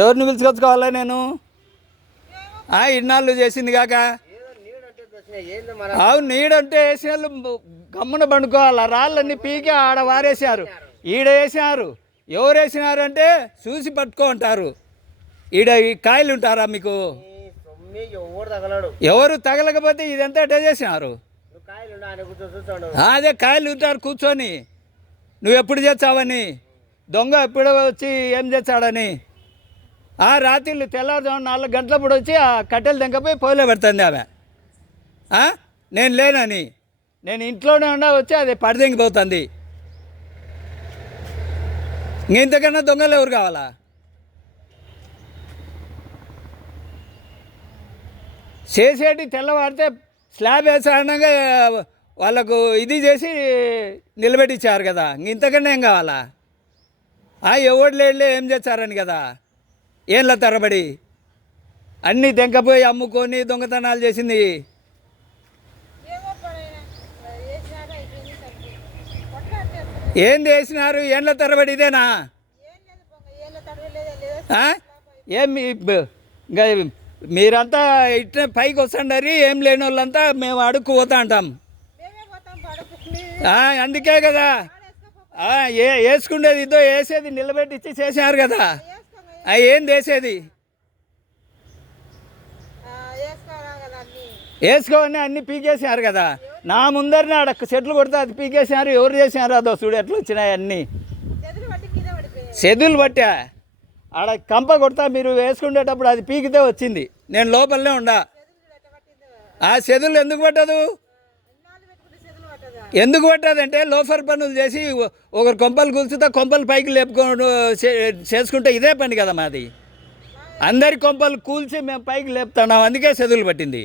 ఎవరిని పిలుచుకొచ్చుకోవాలా నేను? ఇన్నాళ్ళు చేసింది కాక అవును, నీడంటే వేసిన వాళ్ళు గమ్మున పండుకోవాలి. రాళ్ళన్నీ పీకి ఆడ వారేసారు, ఈడ వేసినారు. ఎవరు వేసినారు అంటే చూసి పట్టుకో అంటారు. ఈడ ఈ కాయలు ఉంటారా మీకు? ఎవరు తగలకపోతే ఇదంతా ఎట్లా చేసినారు? అదే కాయలు ఉంటారు కూర్చొని. నువ్వు ఎప్పుడు చేస్తావని, దొంగ ఎప్పుడు వచ్చి ఏం చేస్తాడని. రాత్రిళ్ళు తెల్లవారుజాము 4 గంటలప్పుడు వచ్చి ఆ కట్టెలు తెంకపోయి పొయ్యిలో పెడుతుంది ఆమె. నేను లేనని, నేను ఇంట్లోనే ఉన్నా వచ్చి అది పడిదెంగిపోతుంది. ఇంతకన్నా దొంగలు ఎవరు కావాలా? చేసేటి తెల్లవారితే స్లాబ్ వేసాడంగా వాళ్ళకు ఇది చేసి నిలబెట్టించారు కదా, ఇంతకన్నా ఏం కావాలా? ఎవడు లేడులే ఏం చేస్తారని కదా. ఏంలా తరబడి అన్నీ తెంకపోయి అమ్ముకొని దొంగతనాలు చేసింది. ఏంది వేసినారు? ఏండ్ల తరబడి ఇదేనా? మీరంతా ఇట్లా పైకి వస్తుండరి, ఏం లేని వాళ్ళంతా మేము అడుక్కు పోతా అంటాం. అందుకే కదా వేసుకుండేది ఇదో వేసేది నిలబెట్టించి చేశారు కదా. ఏంది వేసేది? వేసుకోవని అన్నీ పీకేసారు కదా. నా ముందరనే ఆడ చెట్లు కొడితే అది పీకేసారు. ఎవరు చేసినారు? అదో చూడు ఎట్లా వచ్చినాయి అన్నీ. సెదులు పట్టా ఆడ కంప కొడతా మీరు వేసుకునేటప్పుడు అది పీకితే వచ్చింది. నేను లోపలనే ఉండా. ఆ సెదులు ఎందుకు పట్టదు? ఎందుకు పట్టదంటే లోఫర్ పనులు చేసి ఒకరు కొంపలు కూల్చుతా కొంపలు పైకి లేపుకొని చేసుకుంటే ఇదే పని కదా మాది. అందరి కొంపలు కూల్చి మేము పైకి లేపుతున్నాం, అందుకే సెదులు పట్టింది.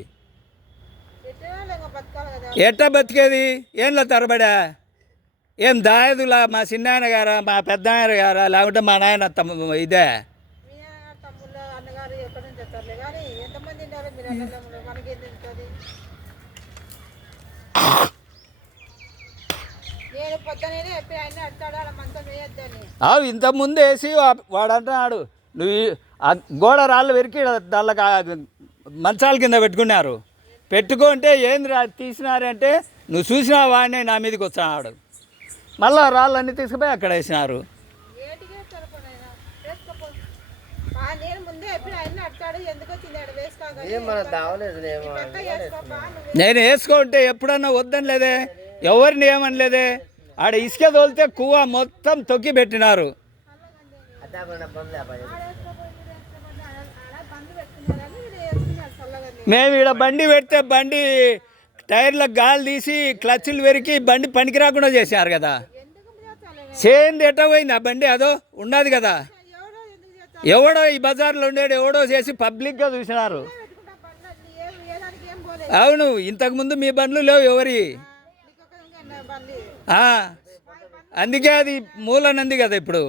ఎట్టా బతికేది? ఏంలా తరబడా? ఏం దాయదులా? మా చిన్నాయన గారా, మా పెద్ద ఆయన గారా, లేకుంటే మా నాయన ఇదే? ఇంతకుముందు వేసి వాడు అంటున్నాడు నువ్వు గోడ రాళ్ళు వెరికి దానికి మంచాల కింద పెట్టుకున్నారు. పెట్టుకుంటే ఏంది తీసినారంటే నువ్వు చూసినా వాడినే నా మీదకి వస్తున్నాడు. మళ్ళీ రాళ్ళన్నీ తీసుకుపోయి అక్కడ వేసినారు. నేను వేసుకుంటే ఎప్పుడన్నా వద్దని లేదే, ఎవరిని ఏమని లేదే. ఆడ ఇసుక తోలితే కువ మొత్తం తొక్కి పెట్టినారు. మేము ఈడ బండి పెడితే బండి టైర్లకు గాలి తీసి క్లచ్లు వెరికి బండి పనికి రాకుండా చేశారు కదా. చేయింది ఎట్ట పోయింది ఆ బండి? అదో ఉన్నది కదా. ఎవడో ఈ బజార్లో ఉండేది ఎవడో చేసి పబ్లిక్గా చూసినారు. అవును, ఇంతకుముందు మీ బండ్లు లేవు ఎవరి. అందుకే అది మూలనంది కదా ఇప్పుడు.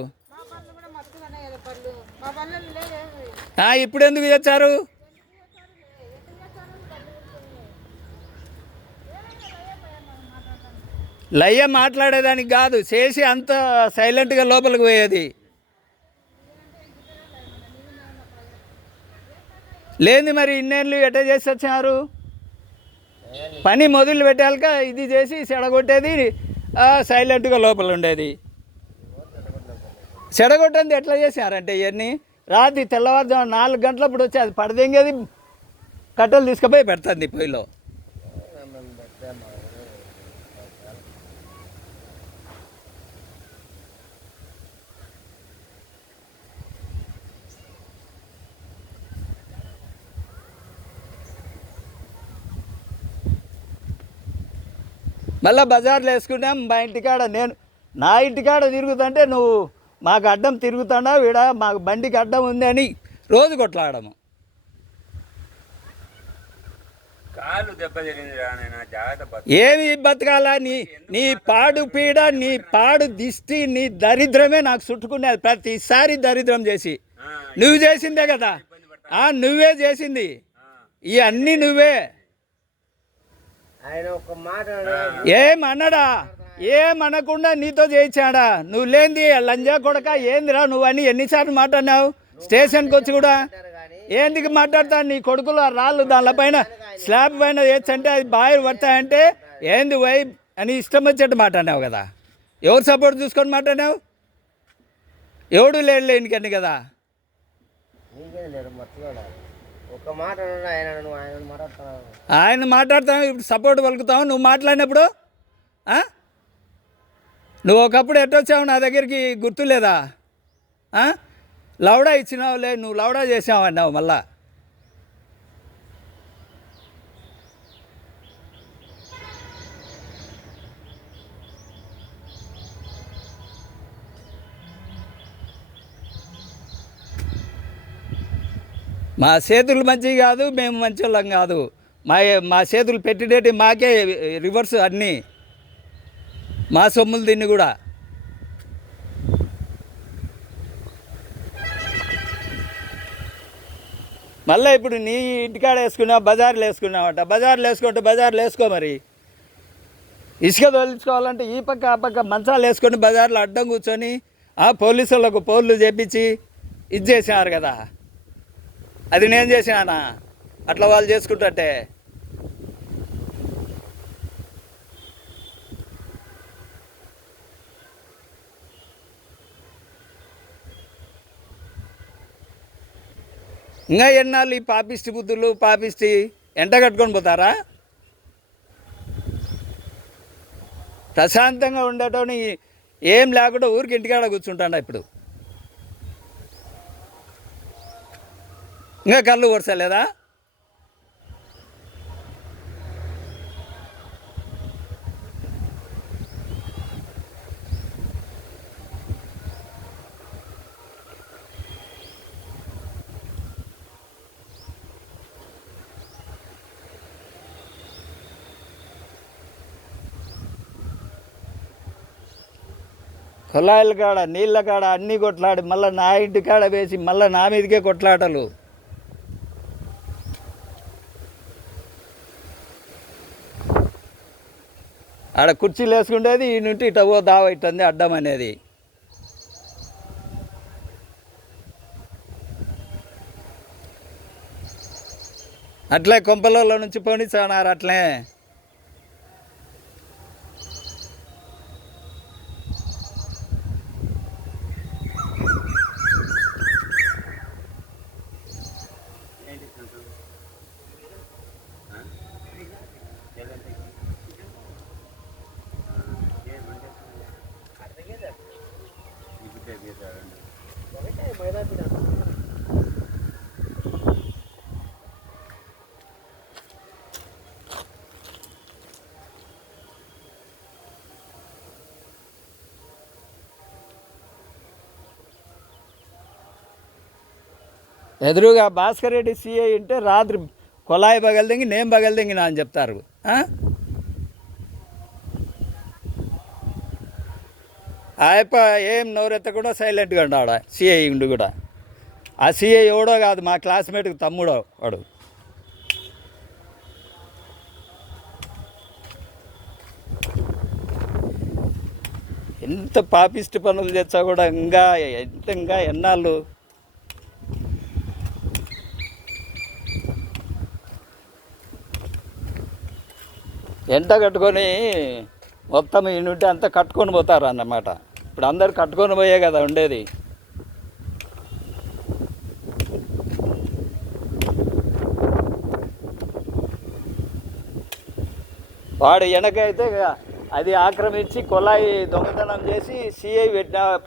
ఇప్పుడు ఎందుకు తెచ్చారు? లయ్య మాట్లాడేదానికి కాదు, చేసి అంత సైలెంట్గా లోపలికి పోయేది. లేని మరి ఇన్నేళ్ళు ఎట్ట చేసి వచ్చారు? పని మొదలు పెట్టాక ఇది చేసి చెడగొట్టేది, సైలెంట్గా లోపల ఉండేది. చెడగొట్టేది ఎట్లా చేశారంటే ఇవన్నీ రాత్రి తెల్లవారుజాము 4 గంటలప్పుడు వచ్చి అది పడదెంగేది, కట్టెలు తీసుకుపోయి పెడుతుంది పొయ్యిలో. మళ్ళీ బజార్లో వేసుకున్నాం. మా ఇంటికాడ నా ఇంటికాడ తిరుగుతుంటే నువ్వు మాకు అడ్డం తిరుగుతాడా వీడ, మాకు బండికి అడ్డం ఉంది అని రోజు కొట్లాడము. ఏమి బతకాలా? నీ పాడు పీడ, నీ పాడు దిష్టి, నీ దరిద్రమే నాకు చుట్టుకునేది ప్రతిసారి. దరిద్రం చేసి నువ్వు చేసిందే కదా. నువ్వే చేసింది ఇవన్నీ నువ్వే. ఏమన్నాడా? ఏమనకుండా నీతో చేయించాడా? నువ్వు లేనిది లంజా కొడక ఏందిరా నువ్వు అని ఎన్నిసార్లు మాట అన్నావు? స్టేషన్కి వచ్చి కూడా ఏందుకు మాట్లాడతాను? నీ కొడుకులు ఆ రాళ్ళు దానిపైన స్లాబ్ పైన వేచ్చంటే అది బాగా పడతాయంటే ఏంది వై అని ఇష్టం వచ్చేట్టు మాట్లాడినావు కదా. ఎవరు సపోర్ట్ చూసుకొని మాట్లాడినావు? ఎవడు లేడు లేనికని కదా. ఆయన మాట్లాడుతావు, ఇప్పుడు సపోర్ట్ పలుకుతావు. నువ్వు మాట్లాడినప్పుడు నువ్వు ఒకప్పుడు ఎట్టొచ్చావు నా దగ్గరికి గుర్తులేదా? లౌడా ఇచ్చినావులే, నువ్వు లౌడా చేసావు అన్నావు. మళ్ళా మా చేతులు మంచివి కాదు, మేము మంచి వాళ్ళం కాదు. మా చేతులు పెట్టిడేటి మాకే రివర్స్ అన్నీ, మా సొమ్ములు దీన్ని కూడా. మళ్ళీ ఇప్పుడు నీ ఇంటికాడ వేసుకున్నావు, బజార్లో వేసుకున్నావట. బజార్లో వేసుకుంటే బజార్లో వేసుకో. మరి ఇసుక తోలించుకోవాలంటే ఈ పక్క ఆ పక్క మంచాలు వేసుకొని బజార్లో అడ్డం కూర్చొని పోలీసులకు పోర్లు చేపించి ఇది చేసినారు కదా. అది నేను చేసినానా? అట్లా వాళ్ళు చేసుకుంటే ఇంకా ఎన్నాళ్ళు ఈ పాపిష్టి బుద్ధులు పాపిష్టి ఎంట కట్టుకొని పోతారా? ప్రశాంతంగా ఉండేటోని ఏం లేకుండా ఊరికి ఇంటికాడ కూర్చుంటాడా ఇప్పుడు. ఇంకా కళ్ళు కొరసలేదా? కుళాయిల కాడ నీళ్ళ కాడ అన్నీ కొట్లాడి మళ్ళీ నా ఇంటి కాడ వేసి మళ్ళీ నా మీదకే కొట్లాటలు. ఆడ కుర్చీలు వేసుకుంటేది ఈ నుండి ఇట ఓ దావ ఇట్టుంది అడ్డం అనేది. అట్లే కొంపలలో నుంచి పోనిస్తున్నారు అట్లే. ఎదురుగా భాస్కర్ రెడ్డి సీఐ ఉంటే రాత్రి కొలాయి పగలదింగి నేను పగలదింగినా అని చెప్తారు. ఆయప్ప ఏం నోరెత్తకుండా సైలెంట్గా ఉన్నాడు సీఐ ఉండి కూడా. ఆ సీఐ ఎవడో కాదు, మా క్లాస్మేట్కి తమ్ముడో వాడు. ఎంత పాపిష్టి పనులు చేస్తా కూడా ఇంకా ఎన్నాళ్ళు ఎంట కట్టుకొని మొత్తం ఈ నుండి అంతా కట్టుకొని పోతారు అన్నమాట. ఇప్పుడు అందరు కట్టుకొని పోయే కదా ఉండేది. వాడు వెనకైతే అది ఆక్రమించి కొలాయి దొంగతనం చేసి సిఐ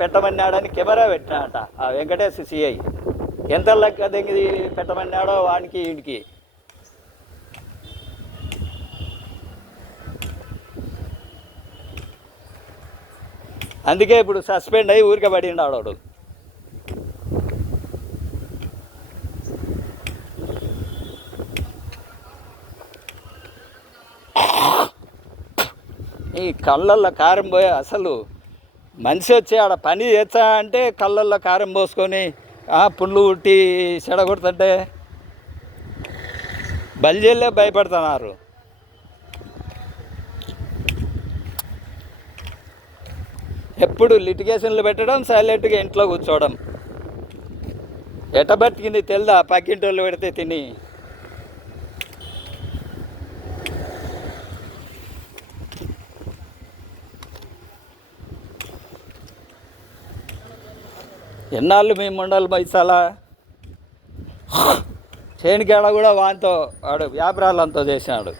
పెట్టమన్నాడని కెమెరా పెట్టినాట ఆ వెంకటేశ్వర సిఐ. ఎంత లెక్క దెంగి పెట్టమన్నాడో వానికి వీడికి. అందుకే ఇప్పుడు సస్పెండ్ అయ్యి ఊరికే పడిండు ఆడవాడు. ఈ కళ్ళల్లో కారం పోయే అసలు మనిషి వచ్చి ఆడ పని చేస్తా అంటే కళ్ళల్లో కారం పోసుకొని పుళ్ళు ఉట్టి చెడగొడుతుంటే బల్జీలే భయపడుతున్నారు. ఎప్పుడు లిటిగేషన్లు పెట్టడం, సైలెంట్గా ఇంట్లో కూర్చోవడం. ఎట్ట బతికింది తెలుదా పక్కింటోళ్ళు పెడితే తిని. ఎన్నాళ్ళు మీ ముండలు పైసాలా చేనికేడ కూడా వాంతో వాడు వ్యాపారాలంతా చేసినాడు.